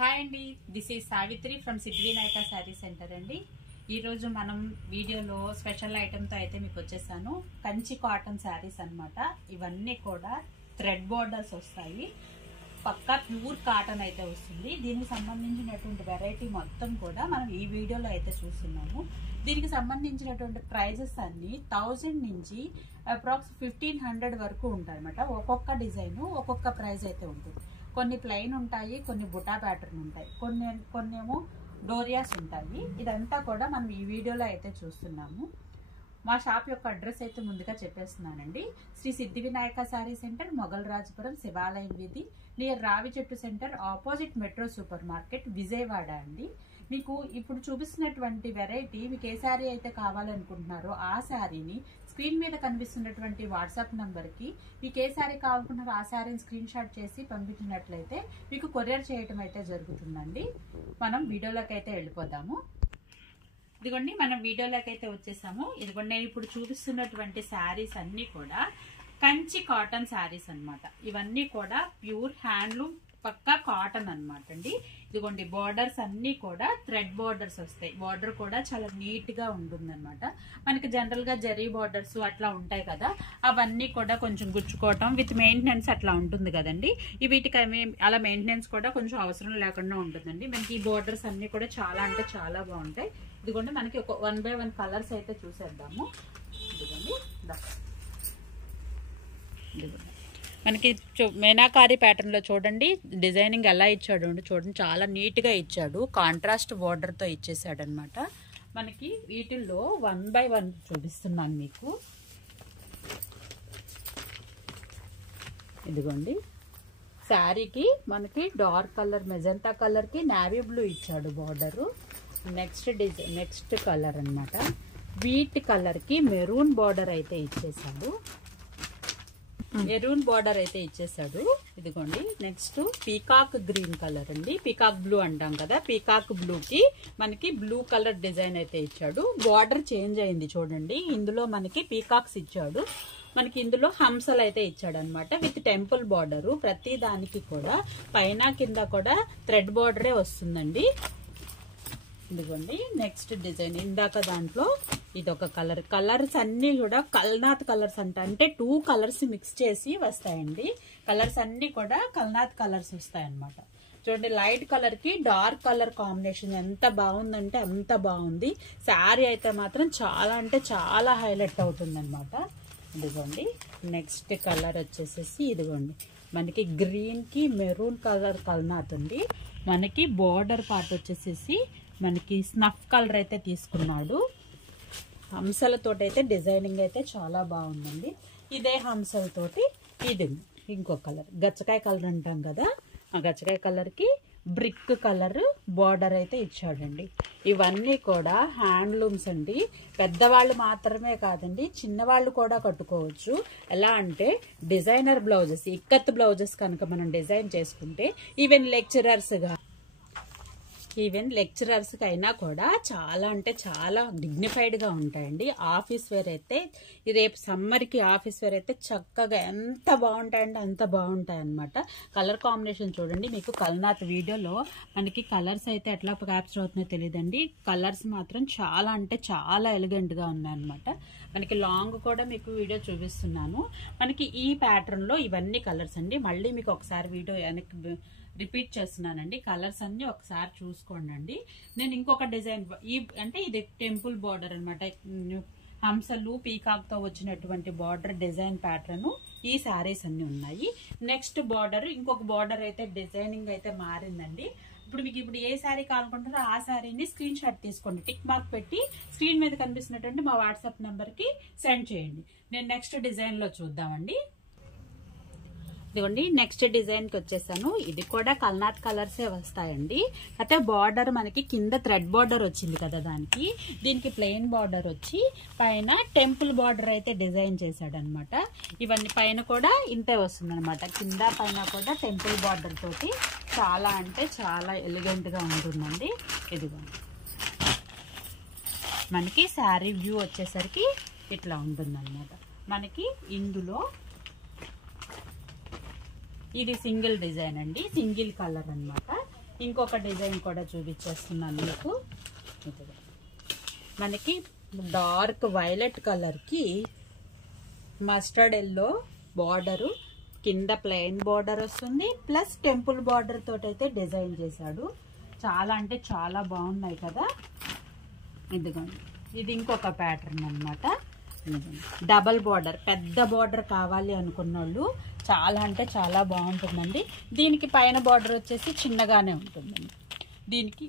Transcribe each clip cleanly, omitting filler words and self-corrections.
Hi అండి, this is Savitri from Siddhivinayak sari centre అండి. ఈరోజు మనం వీడియోలో స్పెషల్ ఐటెంతో అయితే మీకు వచ్చేసాను. కంచి కాటన్ శారీస్ అన్నమాట. ఇవన్నీ కూడా థ్రెడ్ బోర్డర్స్ వస్తాయి. పక్కా ప్యూర్ కాటన్ అయితే వస్తుంది. దీనికి సంబంధించినటువంటి వెరైటీ మొత్తం కూడా మనం ఈ వీడియోలో అయితే చూస్తున్నాము. దీనికి సంబంధించినటువంటి ప్రైజెస్ అన్ని 1000 నుంచి అప్రాక్స్ 1500 వరకు ఉంటాయి అన్నమాట. ఒక్కొక్క డిజైన్ ఒక్కొక్క ప్రైస్ అయితే ఉంటుంది. కొన్ని ప్లెయిన్ ఉంటాయి, కొన్ని బుటా ప్యాటర్న్ ఉంటాయి, కొన్ని ఏమో డోరియాస్ ఉంటాయి. ఇదంతా కూడా మనం ఈ వీడియోలో అయితే చూస్తున్నాము. మా షాప్ యొక్క అడ్రస్ అయితే ముందుగా చెప్పేస్తున్నానండి. శ్రీ సిద్ధివినాయక శారీ సెంటర్, మొగల్ రాజపురం, శివాలయం వీధి, నియర్ రావి చెట్టు centre, opposite metro super market, Vijayawada అండి. మీకు ఇప్పుడు చూపిస్తున్నటువంటి వెరైటీ మీకు ఏ శారీ అయితే కావాలనుకుంటున్నారో ఆ శారీని స్క్రీన్ మీద కనిపిస్తున్నటువంటి వాట్సాప్ నంబర్కి మీకు ఏ శారీ కావాలనుకుంటున్నారో ఆ శారీని స్క్రీన్ షాట్ చేసి పంపించినట్లయితే మీకు కొరియర్ చేయటం అయితే జరుగుతుందండి. మనం వీడియోలోకి అయితే వెళ్ళిపోదాము. ఇదిగోండి, మనం వీడియోలోకి అయితే వచ్చేసాము. ఇదిగోండి, నేను ఇప్పుడు చూపిస్తున్నటువంటి శారీస్ అన్ని కూడా కంచి కాటన్ శారీస్ అన్నమాట. ఇవన్నీ కూడా ప్యూర్ హ్యాండ్లూమ్ పక్కా కాటన్ అన్నమాట అండి. ఇదిగోండి, బార్డర్స్ అన్ని కూడా థ్రెడ్ బార్డర్స్ వస్తాయి. బార్డర్ కూడా చాలా నీట్ గా ఉంటుంది అనమాట. మనకి జనరల్ గా జరీ బార్డర్స్ అట్లా ఉంటాయి కదా, అవన్నీ కూడా కొంచెం గుచ్చుకోవటం విత్ మెయింటెనెన్స్ అట్లా ఉంటుంది కదండి. వీటికి అలా మెయింటెనెన్స్ కూడా కొంచెం అవసరం లేకుండా ఉంటుందండి. మనకి ఈ బార్డర్స్ అన్ని కూడా చాలా అంటే చాలా బాగుంటాయి. ఇదిగోండి, మనకి ఒక 1 by 1 కలర్స్ అయితే చూసేద్దాము. ఇదిగోండి, ఇదిగోండి, మనకి మీనాకారి ప్యాటర్న్ లో చూడండి డిజైనింగ్ ఎలా ఇచ్చాడు చూడండి, చాలా నీట్ గా ఇచ్చాడు. కాంట్రాస్ట్ బోర్డర్ తో ఇచ్చేసాడు అనమాట. మనకి వీటిల్లో 1 by 1 చూపిస్తున్నాను మీకు. ఇదిగోండి, శారీకి మనకి డార్క్ కలర్ మెజంతా కలర్ కి నావీ బ్లూ ఇచ్చాడు బార్డరు. నెక్స్ట్ కలర్ అన్నమాట. వీట్ కలర్ కి మెరూన్ బార్డర్ అయితే ఇచ్చేసాడు. ఇదిగోండి, నెక్స్ట్ పీకాక్ గ్రీన్ కలర్ అండి. పీకాక్ బ్లూ అంటాం కదా, పీకాక్ బ్లూ కి మనకి బ్లూ కలర్ డిజైన్ అయితే ఇచ్చాడు. బార్డర్ చేంజ్ అయింది చూడండి. ఇందులో మనకి పీకాక్స్ ఇచ్చాడు, మనకి ఇందులో హంసలు అయితే ఇచ్చాడు అనమాట. With temple border. ప్రతి దానికి కూడా పైన కింద కూడా థ్రెడ్ బార్డరే వస్తుందండి. ఇదిగోండి, నెక్స్ట్ డిజైన్. ఇందాక దాంట్లో ఇదొక కలర్. కలర్స్ అన్ని కూడా కల్నాథ్ కలర్స్ అంటే 2 కలర్స్ మిక్స్ చేసి వస్తాయండి. కలర్స్ అన్ని కూడా కల్నాథ్ కలర్స్ వస్తాయి అన్నమాట. చూడండి, లైట్ కలర్ కి డార్క్ కలర్ కాంబినేషన్ ఎంత బాగుందంటే అంత బాగుంది. శారీ అయితే మాత్రం చాలా అంటే చాలా హైలైట్ అవుతుంది అనమాట. ఇదిగోండి, నెక్స్ట్ కలర్ వచ్చేసేసి ఇదిగోండి, మనకి గ్రీన్ కి మెరూన్ కలర్ కల్నాథ్ ఉంది. మనకి బోర్డర్ పార్ట్ వచ్చేసేసి మనకి స్నఫ్ కలర్ అయితే తీసుకున్నాడు. హంసలతోటి అయితే డిజైనింగ్ అయితే చాలా బాగుందండి. ఇదే హంసలతోటి ఇది ఇంకో కలర్, గచ్చకాయ కలర్ అంటాం కదా, ఆ గచ్చకాయ కలర్ కి బ్రిక్ కలర్ బార్డర్ అయితే ఇచ్చాడండి. ఇవన్నీ కూడా హ్యాండ్లూమ్స్ అండి. పెద్దవాళ్ళు మాత్రమే కాదండి, చిన్నవాళ్ళు కూడా కట్టుకోవచ్చు. ఎలా అంటే డిజైనర్ బ్లౌజెస్, ఇక్కత్ బ్లౌజెస్ కనుక మనం డిజైన్ చేసుకుంటే ఈవెన్ లెక్చరర్స్ కైనా కూడా చాలా అంటే చాలా డిగ్నిఫైడ్ గా ఉంటాయండి. ఆఫీస్ వేర్ అయితే రేపు సమ్మర్ కి ఆఫీస్ వేర్ అయితే చక్కగా ఎంత బాగుంటాయంటే అంత బాగుంటాయి అనమాట. కలర్ కాంబినేషన్ చూడండి, మీకు కల్నాథ్ వీడియోలో మనకి కలర్స్ అయితే ఎట్లా క్యాప్చర్ అవుతున్నాయో తెలియదండి. కలర్స్ మాత్రం చాలా అంటే చాలా ఎలిగెంట్ గా ఉన్నాయన్నమాట. మనకి లాంగ్ కూడా మీకు వీడియో చూపిస్తున్నాను. మనకి ఈ ప్యాటర్న్ లో ఇవన్నీ కలర్స్ అండి. మళ్ళీ మీకు ఒకసారి వీడియో వెనక్కి రిపీట్ చేస్తున్నానండి. కలర్స్ అన్ని ఒకసారి చూసుకోండి. నేను ఇంకొక డిజైన్ ఇది టెంపుల్ బార్డర్ అనమాట. హంసలు పీకాక్ తో వచ్చినటువంటి బార్డర్ డిజైన్ ప్యాటర్న్ ఈ శారీస్ అన్ని ఉన్నాయి. నెక్స్ట్ బార్డర్ ఇంకొక బార్డర్ అయితే డిజైనింగ్ అయితే మారిందండి. ఇప్పుడు ఏ శారీ కావాలనుకుంటారో ఆ శారీని స్క్రీన్ షాట్ తీసుకోండి, టిక్ మార్క్ పెట్టి స్క్రీన్ మీద కనిపిస్తున్నటువంటి మా వాట్సాప్ నంబర్ కి సెండ్ చేయండి. నేను నెక్స్ట్ డిజైన్ లో చూద్దామండి. ఇదిగోండి, నెక్స్ట్ డిజైన్ కి వచ్చేసాను. ఇది కూడా కల్నాథ్ కలర్సే వస్తాయండి. అయితే బార్డర్ మనకి కింద థ్రెడ్ బార్డర్ వచ్చింది కదా, దీనికి ప్లెయిన్ బార్డర్ వచ్చి పైన టెంపుల్ బార్డర్ అయితే డిజైన్ చేశాడు అనమాట. ఇవన్నీ పైన కూడా ఇంతే వస్తుంది అనమాట. కింద పైన కూడా టెంపుల్ బార్డర్ తోటి చాలా అంటే చాలా ఎలిగెంట్ గా ఉంటుందండి. ఇదిగోండి, మనకి శారీ వ్యూ వచ్చేసరికి ఇట్లా ఉంటుంది అనమాట. మనకి ఇందులో ఇది సింగిల్ డిజైన్ అండి, సింగిల్ కలర్ అన్నమాట. ఇంకొక డిజైన్ కూడా చూపించేస్తున్నాను మీకు. మనకి డార్క్ వైలెట్ కలర్కి మస్టర్డ్ ఎల్లో బార్డరు, కింద ప్లెయిన్ బార్డర్ వస్తుంది, ప్లస్ టెంపుల్ బార్డర్ తోటి అయితే డిజైన్ చేశాడు. చాలా అంటే చాలా బాగున్నాయి కదా. ఇదిగోండి, ఇది ఇంకొక ప్యాటర్న్ అనమాట. డబల్ బార్డర్, పెద్ద బార్డర్ కావాలి అనుకున్న వాళ్ళు చాలా అంటే చాలా బాగుంటుందండి. దీనికి పైన బార్డర్ వచ్చేసి చిన్నగానే ఉంటుందండి. దీనికి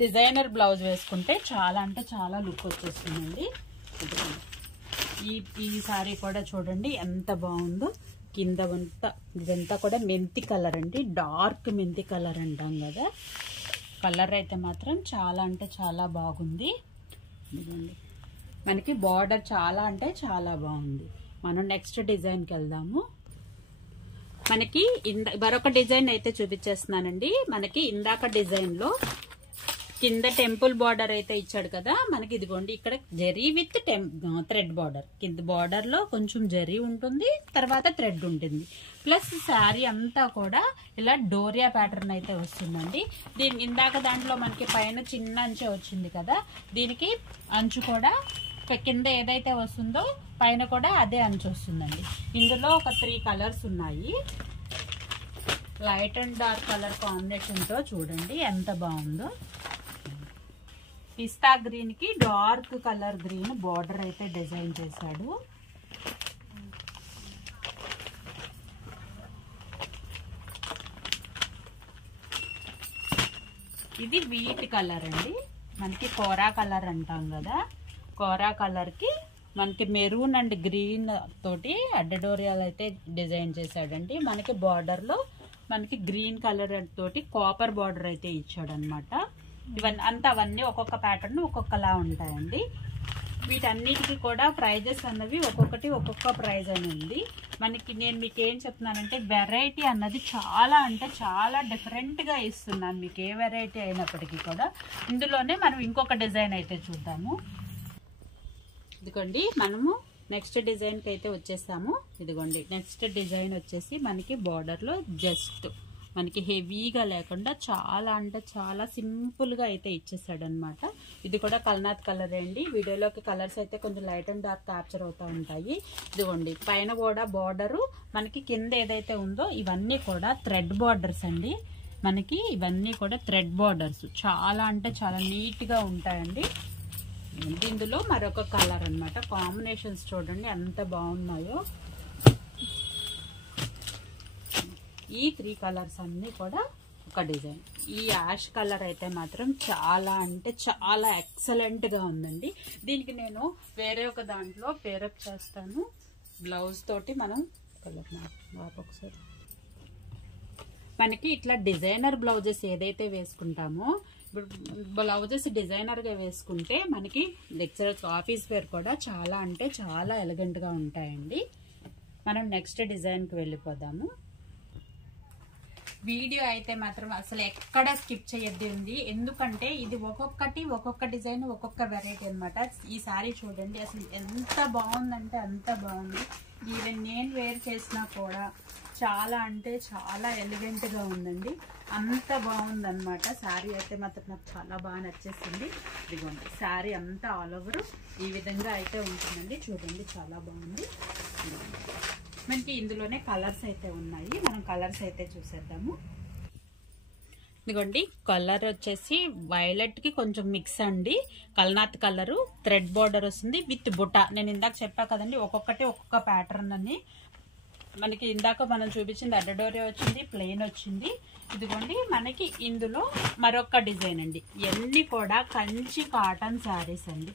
డిజైనర్ బ్లౌజ్ వేసుకుంటే చాలా అంటే చాలా లుక్ వచ్చేస్తుందండి. ఈ సారీ కూడా చూడండి ఎంత బాగుందో. కింద ఇదంతా కూడా మెంతి కలర్ అండి, డార్క్ మెంతి కలర్ అంటాం కదా. కలర్ అయితే మాత్రం చాలా అంటే చాలా బాగుంది. మనకి బార్డర్ చాలా అంటే చాలా బాగుంది. మనం నెక్స్ట్ డిజైన్కి వెళ్దాము. మనకి మరొక డిజైన్ అయితే చూపించేస్తున్నానండి. మనకి ఇందాక డిజైన్లో కింద టెంపుల్ బార్డర్ అయితే ఇచ్చాడు కదా. మనకి ఇదిగోండి ఇక్కడ జరీ విత్ థ్రెడ్ బార్డర్. కింద బార్డర్ లో కొంచెం జరీ ఉంటుంది, తర్వాత థ్రెడ్ ఉంటుంది. ప్లస్ శారీ అంతా కూడా ఇలా డోరియా ప్యాటర్న్ అయితే వస్తుందండి. దీని ఇందాక దాంట్లో మనకి పైన చిన్న అంచే వచ్చింది కదా, దీనికి అంచు కూడా కింద ఏదైతే వస్తుందో పైన కూడా అదే అంచు వస్తుందండి. ఇందులో ఒక 3 కలర్స్ ఉన్నాయి. లైట్ అండ్ డార్క్ కలర్ కాంబినేషన్తో చూడండి ఎంత బాగుందో. పిస్తా గ్రీన్ కి డార్క్ కలర్ గ్రీన్ బార్డర్ అయితే డిజైన్ చేశాడు. ఇది వీట్ కలర్ అండి. మనకి కోరా కలర్ అంటాం కదా, కోరా కలర్ కి మనకి మెరూన్ అండ్ గ్రీన్ తోటి అడ్డడోరియాలు అయితే డిజైన్ చేశాడండి. మనకి బార్డర్ లో మనకి గ్రీన్ కలర్ తోటి కాపర్ బార్డర్ అయితే ఇచ్చాడు అనమాట. అవన్నీ ఒక్కొక్క ప్యాటర్న్ ఒక్కొక్కలా ఉంటాయండి. వీటన్నిటికీ కూడా ప్రైజెస్ అన్నవి ఒక్కొక్కటి ఒక్కొక్క ప్రైజ్ అని ఉంది. మనకి నేను మీకు ఏం చెప్తున్నానంటే వెరైటీ అన్నది చాలా అంటే చాలా డిఫరెంట్గా ఇస్తున్నాను మీకు, ఏ వెరైటీ అయినప్పటికీ కూడా. ఇందులోనే మనం ఇంకొక డిజైన్ అయితే చూద్దాము. ఇదిగోండి, మనము నెక్స్ట్ డిజైన్కి అయితే వచ్చేసాము. ఇదిగోండి, నెక్స్ట్ డిజైన్ వచ్చేసి మనకి బార్డర్లో జస్ట్ మనకి హెవీగా లేకుండా చాలా అంటే చాలా సింపుల్గా అయితే ఇచ్చేసాడు అనమాట. ఇది కూడా కల్నాథ్ కలర్ అండి. వీడియోలోకి కలర్స్ అయితే కొంచెం లైట్ అండ్ డార్క్ క్యాప్చర్ అవుతూ ఉంటాయి. ఇదిగోండి, పైన కూడా బార్డరు మనకి కింద ఏదైతే ఉందో ఇవన్నీ కూడా థ్రెడ్ బార్డర్స్ అండి. మనకి ఇవన్నీ కూడా థ్రెడ్ బార్డర్స్ చాలా అంటే చాలా నీట్గా ఉంటాయండి. ఇందులో మరొక కలర్ అన్నమాట. కాంబినేషన్స్ చూడండి ఎంత బాగున్నాయో. ఈ 3 కలర్స్ అన్నీ కూడా ఒక డిజైన్. ఈ యాష్ కలర్ అయితే మాత్రం చాలా అంటే చాలా ఎక్సలెంట్ గా ఉందండి. దీనికి నేను వేరే ఒక దాంట్లో పేరప్ చేస్తాను బ్లౌజ్ తోటి. మనం కలర్ ఒకసారి మనకి ఇట్లా డిజైనర్ బ్లౌజెస్ ఏదైతే వేసుకుంటామో, ఇప్పుడు బ్లౌజెస్ డిజైనర్గా వేసుకుంటే మనకి లెక్చరర్స్ ఆఫీస్ వేర్ కూడా చాలా అంటే చాలా ఎలిగెంట్గా ఉంటాయండి. మనం నెక్స్ట్ డిజైన్కి వెళ్ళిపోదాము. వీడియో అయితే మాత్రం అసలు ఎక్కడ స్కిప్ చేయొద్దు ఉంది, ఎందుకంటే ఇది ఒక్కొక్కటి ఒక్కొక్క డిజైన్ ఒక్కొక్క వెరైటీ అనమాట. ఈ సారీ చూడండి అసలు ఎంత బాగుందంటే అంత బాగుంది. ఈవెన్ నేను వేర్ చేసినా కూడా చాలా అంటే చాలా ఎలిగెంట్గా ఉందండి, అంత బాగుందన్నమాట. శారీ అయితే మాత్రం నాకు చాలా బాగా నచ్చేసింది. ఇదిగోండి, శారీ అంతా ఆల్ ఓవర్ ఈ విధంగా అయితే ఉంటుందండి. చూడండి చాలా బాగుంది. మనకి ఇందులోనే కలర్స్ అయితే ఉన్నాయి, మనం కలర్స్ అయితే చూసేద్దాము. ఇదిగోండి, కలర్ వచ్చేసి వైలెట్ కి కొంచెం మిక్స్ అండి. కల్నాథ్ కలరు, థ్రెడ్ బార్డర్ వస్తుంది విత్ బుట్ట. నేను ఇందాక చెప్పా కదండి ఒక్కొక్కటి ఒక్కొక్క ప్యాటర్న్ అని. మనకి ఇందాక మనం చూపించింది అడ్డడోరే వచ్చింది, ప్లెయిన్ వచ్చింది. ఇదిగోండి, మనకి ఇందులో మరొక డిజైన్ అండి. ఇవన్నీ కూడా కంచి కాటన్ శారీస్ అండి.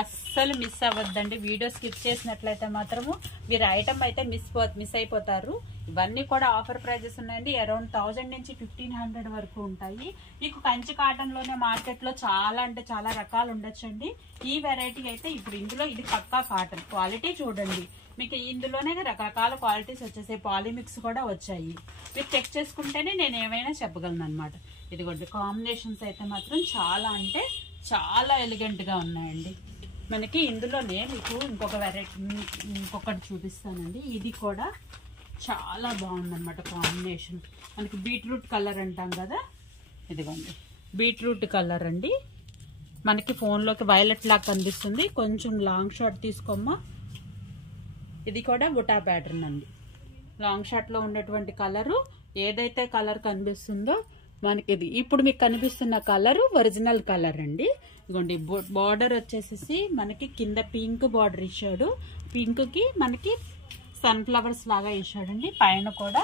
అస్సలు మిస్ అవ్వద్దండి. వీడియో స్కిప్ చేసినట్లయితే మాత్రము మీరు ఐటమ్ అయితే మిస్ అయిపోతారు. ఇవన్నీ కూడా ఆఫర్ ప్రైజెస్ ఉన్నాయండి. అరౌండ్ 1000 నుంచి 1500 వరకు ఉంటాయి. మీకు కంచి కాటన్ లోనే మార్కెట్ లో చాలా అంటే చాలా రకాలు ఉండొచ్చండి. ఈ వెరైటీ అయితే ఇప్పుడు ఇందులో ఇది పక్కా కాటన్ క్వాలిటీ చూడండి. మీకు ఇందులోనే రకరకాల క్వాలిటీస్ వచ్చేసాయి, పాలిమిక్స్ కూడా వచ్చాయి. మీరు చెక్ చేసుకుంటేనే నేను ఏమైనా చెప్పగలను అనమాట. ఇదిగోండి, కాంబినేషన్స్ అయితే మాత్రం చాలా అంటే చాలా ఎలిగెంట్గా ఉన్నాయండి. మనకి ఇందులోనే మీకు ఇంకొక వెరైటీ ఇంకొకటి చూపిస్తానండి. ఇది కూడా చాలా బాగుందన్నమాట కాంబినేషన్. మనకి బీట్రూట్ కలర్ అంటాం కదా, ఇదిగోండి బీట్రూట్ కలర్ అండి, మనకి ఫోన్లోకి వైలెట్ లాగా కనిపిస్తుంది. కొంచెం లాంగ్ షార్ట్ తీసుకోమ్మా. ఇది కూడా బుటా ప్యాటర్న్ అండి. లాంగ్ షార్ట్లో ఉన్నటువంటి కలరు ఏదైతే కలర్ కనిపిస్తుందో మనకి ఇది ఇప్పుడు మీకు కనిపిస్తున్న కలరు ఒరిజినల్ కలర్ అండి. ఇదిగోండి బార్డర్ వచ్చేసేసి మనకి కింద పింక్ బార్డర్ ఇచ్చాడు. పింక్కి మనకి సన్ఫ్లవర్స్ లాగా ఇచ్చాడండి. పైన కూడా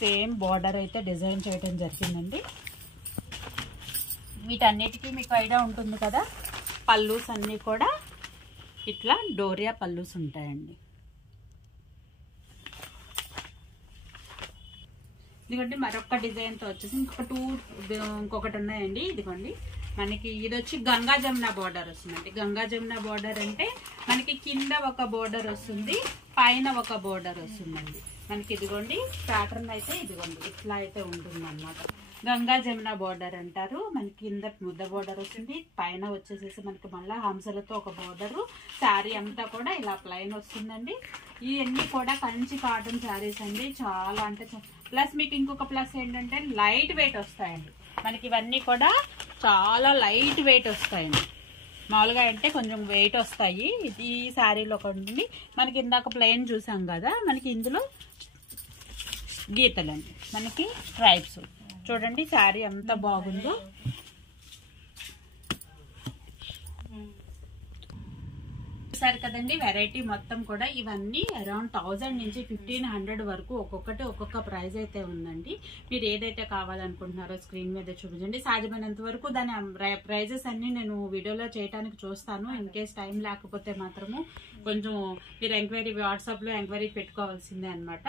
సేమ్ బార్డర్ అయితే డిజైన్ చేయడం జరిగిందండి. వీటన్నిటికీ మీకు ఐడియా ఉంటుంది కదా, పల్లూస్ అన్నీ కూడా ఇట్లా డోరియా పల్లూస్ ఉంటాయండి. ఇదిగోండి మరొక డిజైన్తో వచ్చేసి ఇంకొకటి ఉన్నాయండి. ఇదిగోండి మనకి ఇది వచ్చి గంగా జమున బార్డర్ వస్తుందండి. గంగా జమున బార్డర్ అంటే మనకి కింద ఒక బార్డర్ వస్తుంది, పైన ఒక బార్డర్ వస్తుందండి. మనకి ఇదిగోండి ప్యాటర్న్ అయితే ఇదిగోండి ఇట్లా అయితే ఉంటుంది అన్నమాట. గంగా జమున బార్డర్ అంటారు. మనకి కింద ముద్ద బార్డర్ వస్తుంది, పైన వచ్చేసేసి మనకి మళ్ళీ హంసలతో ఒక బార్డరు. శారీ అంతా కూడా ఇలా ప్లెయిన్ వస్తుందండి. ఇవన్నీ కూడా కంచి కాటన్ శారీస్ అండి. చాలా అంటే ప్లస్ మీకు ఇంకొక ప్లస్ ఏంటంటే లైట్ వెయిట్ వస్తాయండి. మనకి ఇవన్నీ కూడా చాలా లైట్ వెయిట్ వస్తాయండి. మామూలుగా అంటే కొంచెం వెయిట్ వస్తాయి. ఈ శారీలో కొన్ని మనకి ఇందాక ప్లెయిన్ చూసాం కదా, మనకి ఇందులో గీతలండి, మనకి స్ట్రైప్స్. చూడండి శారీ ఎంత బాగుందో. చూసారు కదండి వెరైటీ మొత్తం కూడా. ఇవన్నీ అరౌండ్ 1000 నుంచి 1500 వరకు ఒక్కొక్కటి ఒక్కొక్క ప్రైస్ అయితే ఉందండి. మీరు ఏదైతే కావాలనుకుంటున్నారో స్క్రీన్ మీద చూపించండి. సాధ్యమైనంత వరకు దాని ప్రైజెస్ అన్ని నేను వీడియోలో చేయడానికి చూస్తాను. ఇన్ కేస్ టైం లేకపోతే మాత్రము కొంచెం మీరు ఎంక్వైరీ వాట్సాప్లో ఎంక్వైరీ పెట్టుకోవాల్సిందే అనమాట.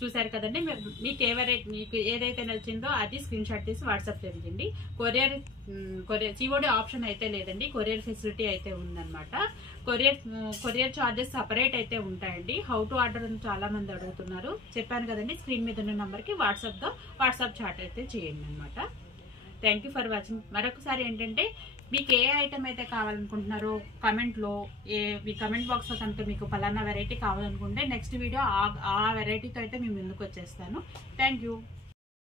చూసారు కదండి, మీకు ఏదైతే నచ్చిందో అది స్క్రీన్ షాట్ తీసి వాట్సాప్ చేయండి. కొరియర్ సిఓడి ఆప్షన్ అయితే లేదండి, కొరియర్ ఫెసిలిటీ అయితే ఉందన్నమాట. కొరియర్ చార్జెస్ సపరేట్ అయితే ఉంటాయండి. హౌ టు ఆర్డర్ అని చాలా మంది అడుగుతున్నారు. చెప్పాను కదండి, స్క్రీన్ మీద ఉన్న నెంబర్కి వాట్సాప్ చాట్ అయితే చేయండి అనమాట. Thank you for watching. మరొకసారి ఏంటంటే మీకు ఏ ఐటమ్ అయితే కావాలనుకుంటున్నారో కమెంట్లో మీ కమెంట్ బాక్స్లో కనుక మీకు పలానా వెరైటీ కావాలనుకుంటే నెక్స్ట్ వీడియో ఆ వెరైటీతో అయితే మేము ముందుకు వచ్చేస్తాను. Thank you.